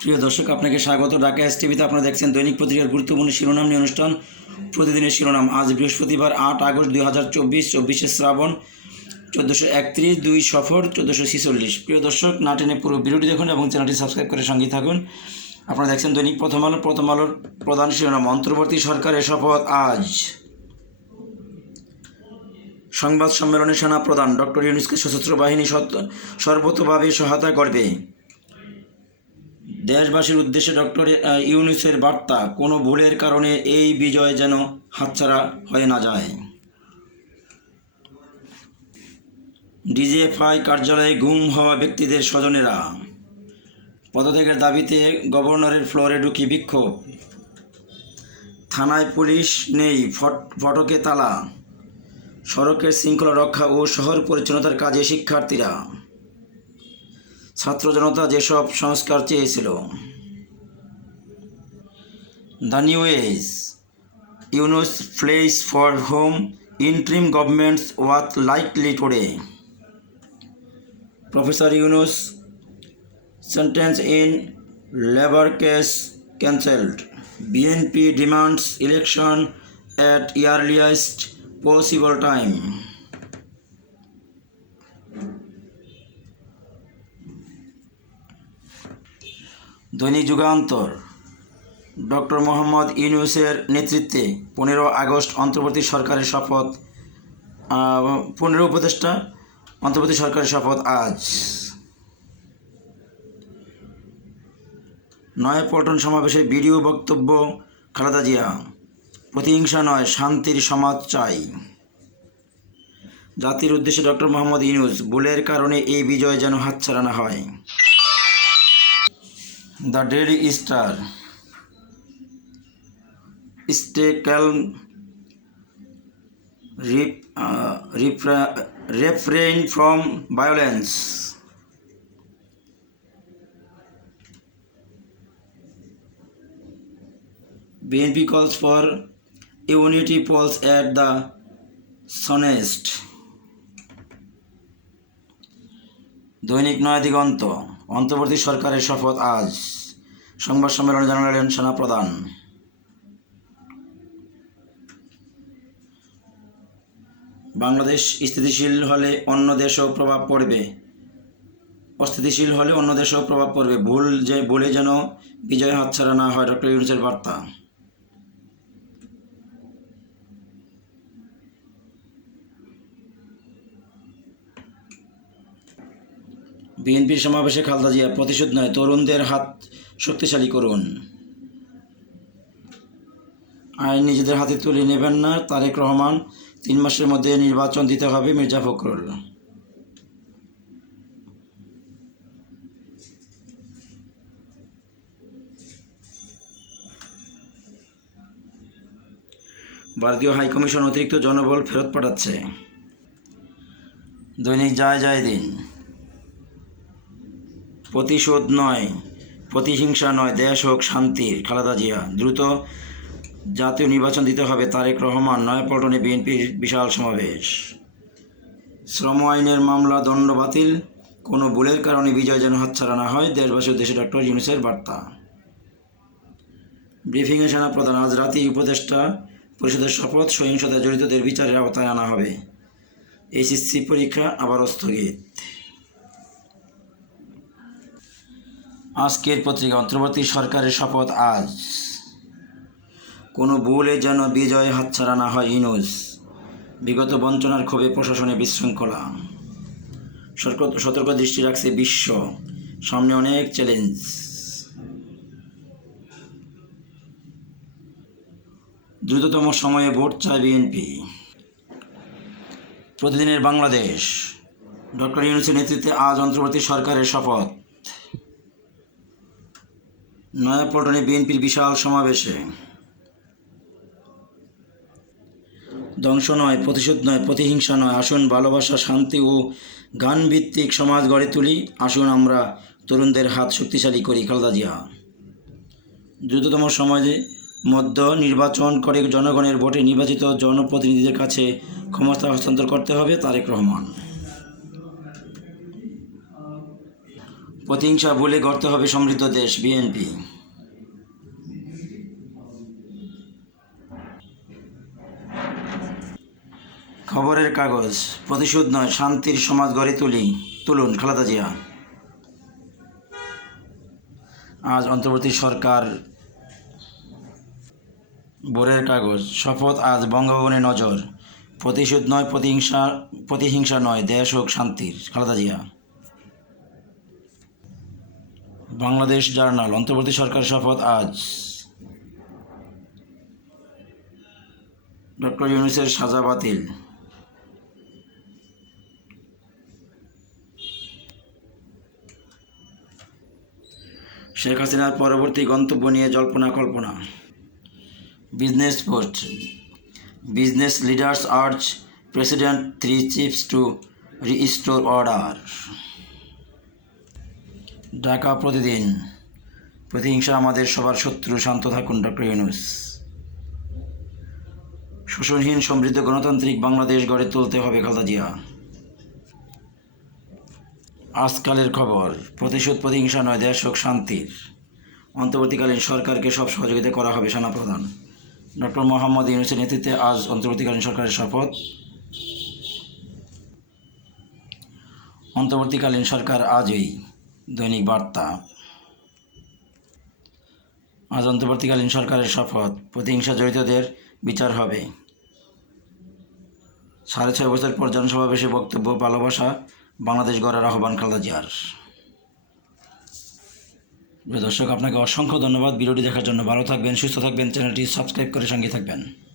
প্রিয় দর্শক, আপনাকে স্বাগত। ঢাকা এস টিভিতে আপনারা দেখছেন দৈনিক পত্রিকার গুরুত্বপূর্ণ শিরোনাম নিয়ে অনুষ্ঠান প্রতিদিনের শিরোনাম। আজ বৃহস্পতিবার আট আগস্ট দুই হাজার চব্বিশ, চব্বিশে শ্রাবণ, চোদ্দোশো একত্রিশ, দুই সফর, চোদ্দোশো ছিচল্লিশ। প্রিয় দর্শক, না টেনে পুরো ভিডিওটি দেখুন এবং চ্যানেলটি সাবস্ক্রাইব করে সঙ্গে থাকুন। আপনারা দেখছেন দৈনিক প্রথম আলো, প্রথম আলোর প্রধান শিরোনাম। অন্তর্বর্তী সরকারের শপথ আজ। সংবাদ সম্মেলনে সেনা প্রধান ডক্টর ইউনুসকে সশস্ত্র বাহিনী সর্বতোভাবে সহায়তা করবে। দেশবাসীর উদ্দেশ্যে ডক্টর ইউনুসের বার্তা, কোনো ভুলের কারণে এই বিজয় যেন হাতছাড়া হয়ে না যায়। ডিজিএফআই কার্যালয়ে গুম হওয়া ব্যক্তিদের স্বজনেরা। পদত্যাগের দাবিতে গভর্নরের ফ্লোরে ঢুকি বিক্ষোভ। থানায় পুলিশ নেই, ফট- ফটকে তালা। সড়কের শৃঙ্খলা রক্ষা ও শহর পরিচ্ছন্নতার কাজে শিক্ষার্থীরা। ছাত্র জনতা যেসব সংস্কার চেয়েছিল the new age Yunus place for home interim governments worth likely today professor Yunus sentence in labour case cancelled BNP demands election at earliest possible time Dainik Jugantor. Doctor Mohammad ইউনুসের নেতৃত্বে পনেরো আগস্ট অন্তর্বর্তী সরকারের শপথ পনেরো উপদেষ্টা অন্তর্বর্তী সরকারের শপথ আজ। নয়াপল্টন সমাবেশে ভিডিও বক্তব্য, খালেদা জিয়া। প্রতিহিংসা নয়, শান্তির সমাজ চাই। জাতির উদ্দেশ্যে ডক্টর মোহাম্মদ ইউনুস, ভুলের কারণে এই বিজয় যেন হাতছাড়া না হয়। The daily star stay calm refrain from violence BNP calls for unity polls at the Sonest. দৈনিক নয়া দিগন্ত অন্তর্বর্তী সরকারের শপথ আজ। সংবাদ সম্মেলনে জানালেন সেনাপ্রধান। বাংলাদেশ স্থিতিশীল হলে অন্য দেশেও প্রভাব পড়বে। অস্থিতিশীল হলে অন্য দেশেও প্রভাব পড়বে। ভুল যে, ভুলে যেন বিজয় হাতছাড়া না হয়, ডক্টর ইউনুসের বার্তা। বিএনপির সমাবেশে খালদা জিয়া প্রতিশোধ নয়, তরুণদের হাত শক্তিশালী করুন। আইন নিজেদের হাতে তুলে নেবেন না, তারেক রহমান, তিন মাসের মধ্যে নির্বাচন দিতে হবে মির্জা ফখরুল। ভারতীয় হাইকমিশন অতিরিক্ত জনবল ফেরত পাঠাচ্ছে। দৈনিক যায় যায় দিন। প্রতিশোধ নয়, প্রতিহিংসা নয়, দেশ হোক, শান্তির, খালেদা জিয়া। দ্রুত জাতীয় নির্বাচন দিতে হবে তারেক রহমান, নয়াপল্টনে বিএনপির বিশাল সমাবেশ। শ্রম আইনের মামলা, দণ্ড বাতিল, কোনো ভুলের কারণে বিজয় যেন হাতছাড়া না হয় দেশবাসীর উদ্দেশ্যে ডক্টর ইউনুসের বার্তা। ব্রিফিংয়ে সেনা প্রধান আজ রাতেই উপদেষ্টা পরিষদের শপথ, সহিংসতায় জড়িতদের বিচারের আওতায় আনা হবে। এইচএসসি পরীক্ষা আবারও স্থগিত। আজকের পত্রিকা অন্তর্বর্তী সরকারের শপথ, আজ। কোনো ভুলে যেন বিজয় হাতছাড়া না হয় ইনুস। বিগত বঞ্চনার ক্ষোভে প্রশাসনে বিশৃঙ্খলা। সতর্ক দৃষ্টি রাখছে বিশ্ব। সামনে অনেক চ্যালেঞ্জ দ্রুততম সময়ে ভোট চায় বিএনপি। প্রতিদিনের বাংলাদেশ। ডক্টর ইউনুসের নেতৃত্বে আজ অন্তর্বর্তী সরকারের শপথ। নয়াপল্টনে বিএনপির বিশাল সমাবেশে। ধ্বংস নয়, প্রতিশোধ নয়, প্রতিহিংসা নয়। আসুন ভালোবাসা, শান্তি ও গানভিত্তিক সমাজ গড়ে তুলি। আসুন আমরা তরুণদের হাত শক্তিশালী করি। খালেদা জিয়া, দ্রুততম সমাজে মধ্য নির্বাচন করে জনগণের ভোটে নির্বাচিত জনপ্রতিনিধিদের কাছে ক্ষমতা হস্তান্তর করতে হবে তারেক রহমান। প্রতিহিংসা বলে গড়তে হবে সমৃদ্ধ দেশ বিএনপি খবরের কাগজ, প্রতিশোধ নয়, শান্তির সমাজ গড়ে তুলি, তুলুন খালাদা জিয়া। আজ অন্তর্বর্তী সরকার বোরের কাগজ, শপথ আজ বঙ্গভবনে নজর। প্রতিশোধ নয়, প্রতিহিংসা প্রতিহিংসা নয়, দেশ হোক শান্তির, খালাদা জিয়া। বাংলাদেশ জার্নাল, অন্তর্বর্তী সরকার শপথ আজ। ডক্টর ইউনুসের সাজা বাতিল। শেখ হাসিনার পরবর্তী গন্তব্য নিয়ে জল্পনা, কল্পনা। Business post. Business leaders urge president three chiefs to restore order Dhaka Pratidin. প্রতিহিংসা আমাদের সবার শত্রু। শান্ত থাকুন, ডক্টর ইউনুস। শোষণহীন সমৃদ্ধ গণতান্ত্রিক বাংলাদেশ গড়ে তুলতে হবে খালেদা জিয়া। আজকালের খবর, প্রতিশোধ প্রতিহিংসা নয়, দেশ হোক শান্তির। অন্তর্বর্তীকালীন সরকারকে সব সহযোগিতা করা হবে সেনাপ্রধান। ডক্টর মোহাম্মদ ইউনুসের নেতৃত্বে আজ অন্তর্বর্তীকালীন সরকারের শপথ। অন্তর্বর্তীকালীন সরকার আজই দৈনিক বার্তা। আজ অন্তর্বর্তীকালীন সরকারের শপথ, প্রতিহিংসা জড়িতদের বিচার হবে। সাড়ে ছয় বছর পর জনসমাবেশে বক্তব্য, ভালোবাসা, বাংলাদেশ গড়ার আহ্বান খালেদা জিয়ার। দর্শক, আপনাকে অসংখ্য ধন্যবাদ। ভিডিওটি দেখার জন্য ভালো থাকবেন, সুস্থ থাকবেন, চ্যানেলটি সাবস্ক্রাইব করে সঙ্গে থাকবেন।